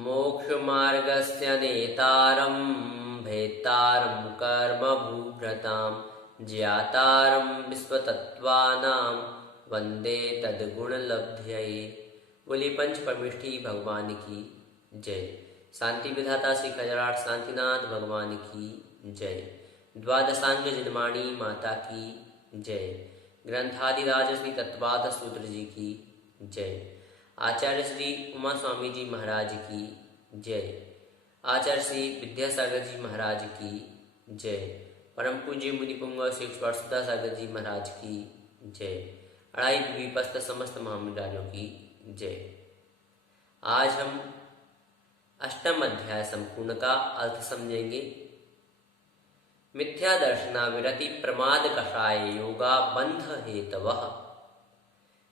मोक्षमार्गस्य नेतारं भेत्तारं कर्मभूभृतां ज्ञातारं विश्वतत्त्वानां वन्दे तद्गुणलब्धये। बोली पंच परमेष्ठी भगवान की जय। शांति विधाता श्री खजराट शांतिनाथ भगवान की जय। द्वादशांग जिनवाणी माता की जय। ग्रंथादिराज श्री तत्वाद सूत्र जी की जय। आचार्य श्री उमा स्वामी जी महाराज की जय। आचार्य श्री विद्यासागर जी महाराज की जय। परम पूज्य मुनिपुंग श्री सुधा सागर जी महाराज की जय। अढ़ाई द्वीपस्थ समस्त महामिडारियों की जय। आज हम अष्टम अध्याय संपूर्ण का अर्थ समझेंगे। मिथ्या दर्शना विरति प्रमाद कषाय योगा बंध हेतवः।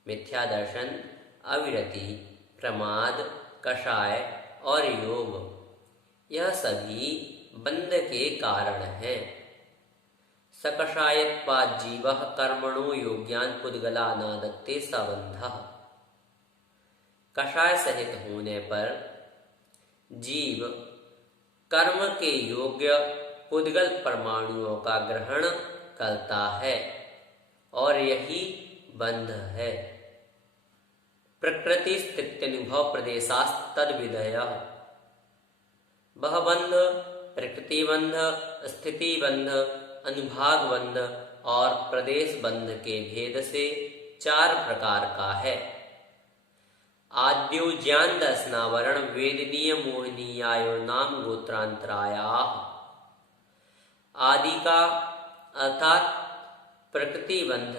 मिथ्या दर्शन, अविरति, प्रमाद, कषाय और योग, यह सभी बंध के कारण हैं। सकषायत्वात् जीवः कर्मणो योग्यान् पुद्गला नादत्ते सबंधः। कषाय सहित होने पर जीव कर्म के योग्य पुद्गल परमाणुओं का ग्रहण करता है और यही बंध है। प्रकृति स्थित्यनुभव प्रदेशास्तद विधयः। वह बंध प्रकृति बंध, स्थिति बंध, अनुभाग बंध और प्रदेश बंध के भेद से चार प्रकार का है। आद्यो ज्ञान दर्शनावरण वेदनीय मोहनीयायोर्नाम गोत्रांतरायाः। आदि का अर्थात प्रकृति बंध,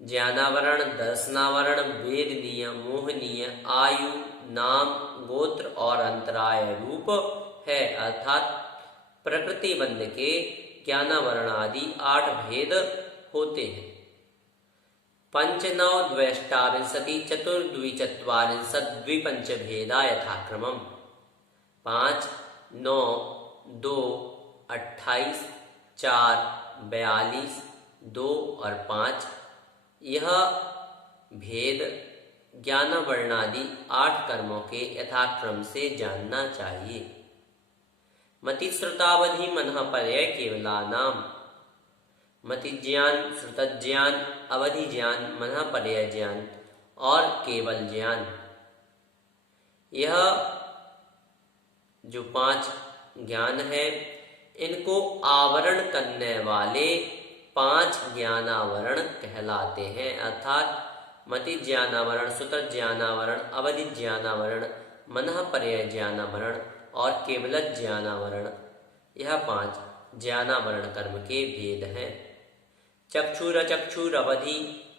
ज्ञानावरण, दर्शनावरण, वेदनीय, मोहनीय, आयु, नाम, गोत्र और अंतराय रूप है। अर्थात प्रकृति बंध के ज्ञानावरण आदि 8 भेद होते हैं। पंचनौ द्व्यष्टाविंशति चतुर्द्विचत्वारिंशत् द्विपंच भेदा यथाक्रमम्। 5, 9, 2, 28, 4, 42, 2 और 5, यह भेद ज्ञानावरणादि 8 कर्मों के यथाक्रम से जानना चाहिए। मति श्रुतावधि मनः पर्यय केवलानाम। मति ज्ञान, श्रुत ज्ञान, अवधि ज्ञान, मनः पर्यय ज्ञान और केवल ज्ञान, यह जो 5 ज्ञान है, इनको आवरण करने वाले 5 ज्ञानावरण कहलाते हैं। अर्थात मति ज्ञानावरण, श्रुत ज्ञानावरण, अवधि ज्ञानावरण, मनः पर्यय ज्ञानावरण और केवल ज्ञानावरण, यह 5 ज्ञानावरण कर्म के भेद हैं। चक्षुरचक्षुरवधि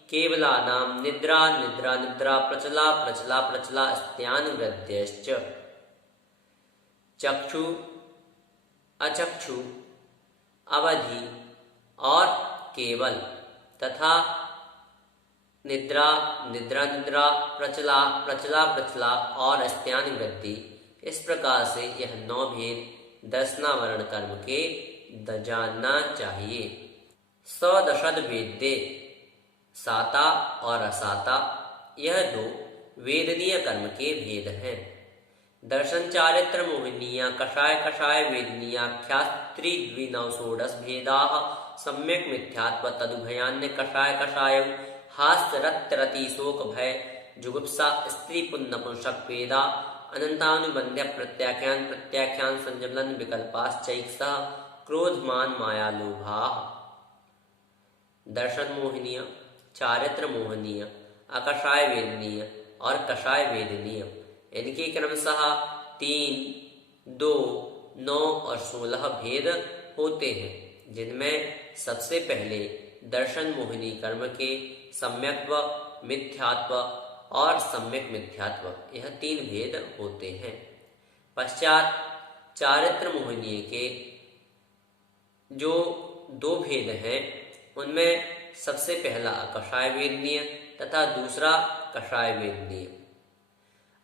केवलानाम निद्रा निद्रा निद्रा प्रचला प्रचला प्रचला स्त्यानुवृद्ध्यश्च। चक्षु, अचक्षु, अवधि और केवल तथा निद्रा निद्रा निद्रा, प्रचला प्रचला प्रचला और स्त्यानुवृत्ति, इस प्रकार से यह 9 भेद दर्शनावरण कर्म के जानना चाहिए। सदशद वेद्ये, साता और असाता, यह 2 वेदनीय कर्म के भेद हैं। दर्शन चारित्र मोहिनीया कषाय कषाय वेदनीयाख्यास्त्रिद्विनौ षोडश भेदाः सम्यक मिथ्यात्व तदुभयान्य कषाय कषाय हास्यरतिरति शोक भय जुगुप्सा स्त्री पुन्नपुंसक वेदा अनंतानुबंध्य प्रत्याख्यान प्रत्याख्यान संजमलन विकल्पाश्चैकसः क्रोधमान माया लोभाः। दर्शन मोहनीय, चारित्र मोहनीय, अकषाय वेदनीय और कषाय वेदनीय, इनके क्रमशः 3, 2, 9 और 16 भेद होते हैं, जिनमें सबसे पहले दर्शन मोहिनी कर्म के सम्यक्त्व, मिथ्यात्व और सम्यक मिथ्यात्व, यह 3 भेद होते हैं। पश्चात चारित्र मोहिनी के जो 2 भेद हैं, उनमें सबसे पहला अकषाय वेदनीय तथा दूसरा कषाय वेदनीय।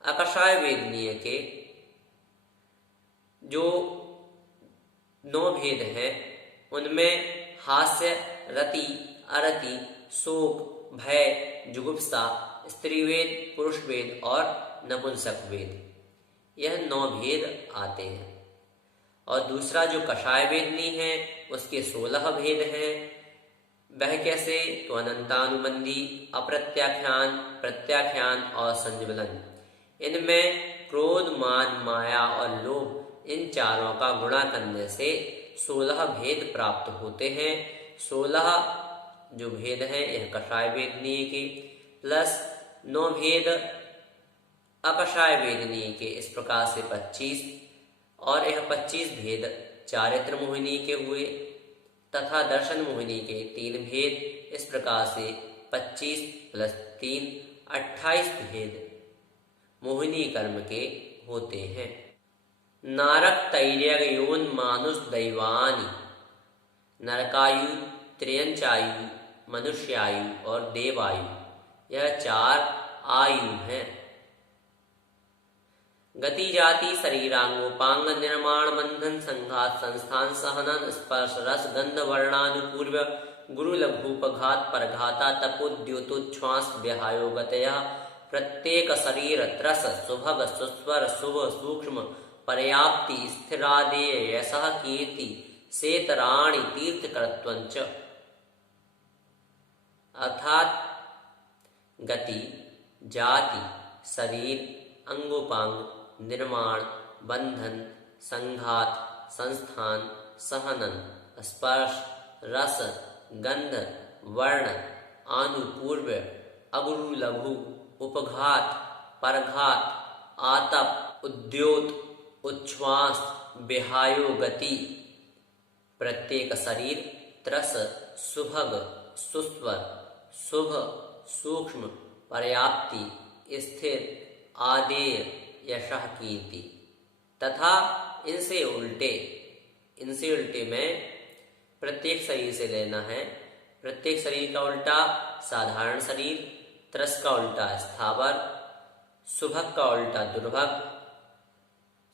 अकषाय वेदनीय के जो 9 भेद हैं, उनमें हास्य, रति, अरति, शोक, भय, जुगुप्सा, स्त्रीवेद, पुरुषवेद और नपुंसक वेद, यह 9 भेद आते हैं। और दूसरा जो कषाय वेदनी है उसके 16 भेद हैं। वह कैसे? तो अनंतानुबंधी, अप्रत्याख्यान, प्रत्याख्यान और संज्वलन। इनमें क्रोध, मान, माया और लोभ, इन चारों का गुणा करने से 16 भेद प्राप्त होते हैं। 16 जो भेद हैं यह कषाय वेदनीय के, प्लस 9 भेद अकषाय वेदनीय के, इस प्रकार से 25, और यह 25 भेद चारित्र मोहिनी के हुए, तथा दर्शन मोहिनी के 3 भेद, इस प्रकार से 25 प्लस 3 28 भेद मोहिनी कर्म के होते हैं। नारक तैर्यग योन मानुष दैवानि, नरकायु, त्र्यंचायु, मनुष्यायु और देवायु, यह 4 आयु हैं। गति, जाति, शरीरांगोपांग, निर्माण, बंधन, संघात, संस्थान, सहनन, स्पर्श, रस, गंध, वर्णानुपूर्व, गुरु, लघुपघात, परघाता, तपोद्योतोच्छ्वास, व्यायोगतया, प्रत्येक शरीर, त्रस, सुभग, सुस्वर, शुभ, सूक्ष्म, पर्याप्ति, स्थिरादेय, यशः, कीर्ति, सेतराणि, तीर्थकृत्वञ्च। अर्थात गति, जाति, शरीर, अंगोपांग, निर्माण, बंधन, संघात, संस्थान, सहनन, स्पर्श, रस, गंध, वर्ण, आनुपूर्व, अगुरु, लघु, उपघात, परघात, आतप, उद्योत, उच्छ्वास, विहायो, गति, प्रत्येक शरीर, त्रस, सुभग, सुस्वर, शुभ, सूक्ष्म, पर्याप्ति, स्थिर, आदेय, यशः, कीर्ति, तथा इनसे उल्टे में प्रत्येक शरीर से लेना है। प्रत्येक शरीर का उल्टा साधारण शरीर, त्रस का उल्टा स्थावर, सुभग का उल्टा दुर्भग,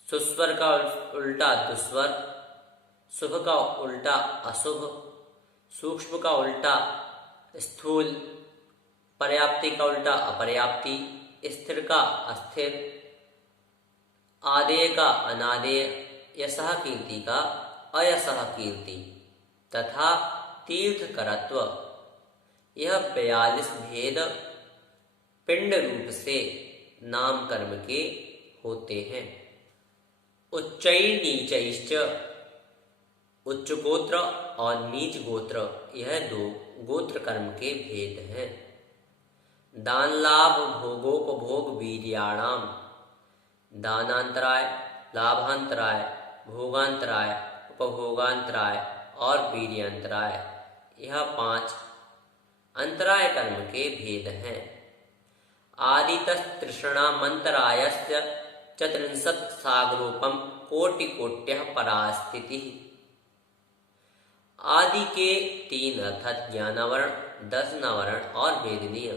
सुस्वर का उल्टा दुस्वर, शुभ का उल्टा अशुभ, सूक्ष्म का उल्टा स्थूल, पर्याप्ति का उल्टा अपर्याप्ति, स्थिर का अस्थिर, आदेय का अनादेय, यशः, कीर्ति का अयशः, कीर्ति, तथा तीर्थकरत्व। यह 42 भेद पिंड रूप से नाम कर्म के होते हैं। उच्चैर्नीचैश्च, उच्च गोत्र और नीच गोत्र, यह 2 गोत्र कर्म के भेद हैं। दान, लाभ, भोगोपभोग, वीर्याणाम, दानांतराय, लाभांतराय, भोगांतराय, उपभोगांतराय और वीर्यांतराय, यह 5 अंतराय कर्म के भेद हैं। आदितस्तृष्णामंतरायस्य चतुर्विंशत् सागरोपम कोटिकोट्यः परास्थितिः। आदि के 3 अर्थात ज्ञानावरण, 10 नावरण और वेदनीय,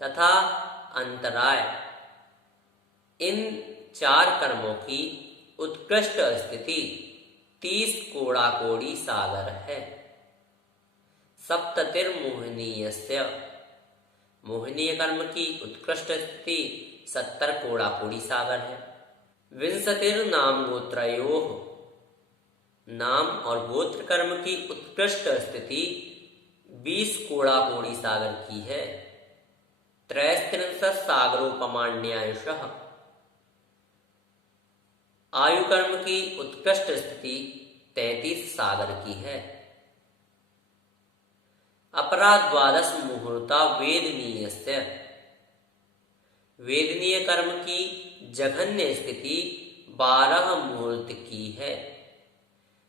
तथा अंतराय, इन 4 कर्मों की उत्कृष्ट स्थिति 30 कोड़ाकोड़ी सागर है। सप्ततिर्मोहनीयस्य, मोहनीय कर्म की उत्कृष्ट स्थिति 70 कोड़ाकोड़ी सागर है। विंशतिर्नाम गोत्रयोः, नाम और गोत्र कर्म की उत्कृष्ट स्थिति 20 कोड़ाकोड़ी सागर की है। त्रयस्त्रिंशत् सागरोपमाण्यायुषः, आयु कर्म की उत्कृष्ट स्थिति 33 सागर की है। अपरा 12 मुहूर्ता वेदनीयस्य, वेदनीय कर्म की जघन्य स्थिति 12 मुहूर्त की है।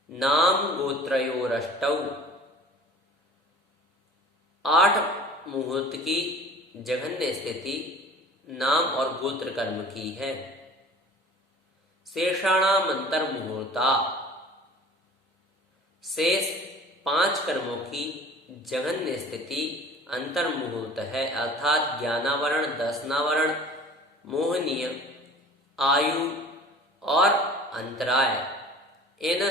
नाम गोत्रयोरष्टौ, 8 मुहूर्त की जघन्य स्थिति नाम और गोत्र कर्म की है। शेषाणामंतर मुहूर्ता, शेष 5 कर्मों की जघन्य स्थिति अंतर मुहूर्त है, अर्थात ज्ञानावरण, 10 नावरण, मोहनीय, आयु और अंतराय, इन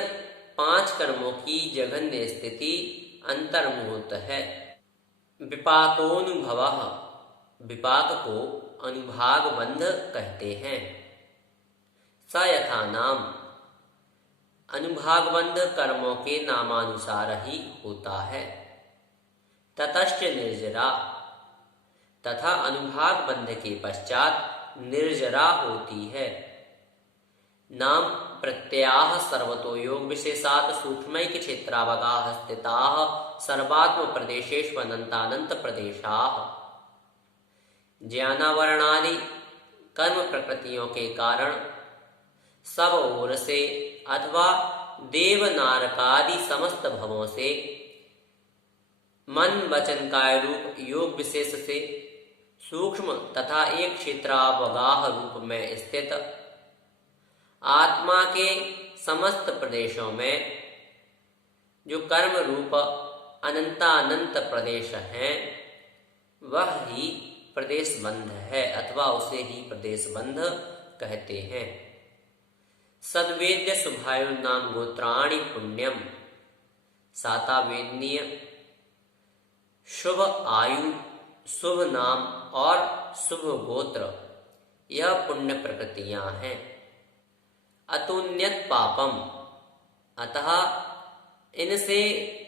5 कर्मों की जघन्य स्थिति अंतर मुहूर्त है। विपाकोनुभवः, विपाक को अनुभाग बंध कहते हैं। स यथा नाम अनुभागबंध कर्मों के नामानुसार ही होता है। ततश्च निर्जरा, तथा अनुभाग बंध के पश्चात निर्जरा होती है। नाम प्रत्याह सर्वतो योग विशेषात सूक्ष्मैक क्षेत्रावगाः स्थिताः सर्वात्म प्रदेशेषु अनंतानंत प्रदेशाः। ज्ञानावरणादि कर्म प्रकृतियों के कारण सब ओर से अथवा देव नारकादि समस्त भवों से मन वचन काय रूप योग विशेष से सूक्ष्म तथा एक क्षेत्रावगाह रूप में स्थित आत्मा के समस्त प्रदेशों में जो कर्म रूप अनंतानंत प्रदेश हैं, वह ही प्रदेश बंध है अथवा उसे ही प्रदेश बंध कहते हैं। सद्वेद्य शुभायु नाम गोत्राणि पुण्यम, साता वेदनीय शुभ आयु, शुभ नाम और शुभ गोत्र, यह पुण्य प्रकृतियां हैं। अतुन्यत पापम, अतः इनसे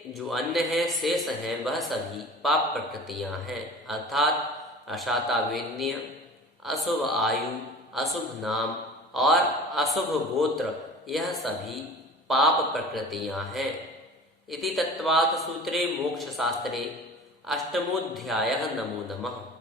जो अन्य है शेष हैं वह सभी पाप प्रकृतियां हैं। अर्थात अशाता वेदनीय, अशुभ आयु, अशुभ नाम और अशुभ गोत्र, यह सभी पाप प्रकृतियां हैं। इति तत्वात् सूत्रे मोक्ष शास्त्रे अष्टमोऽध्यायः। नमो नमः।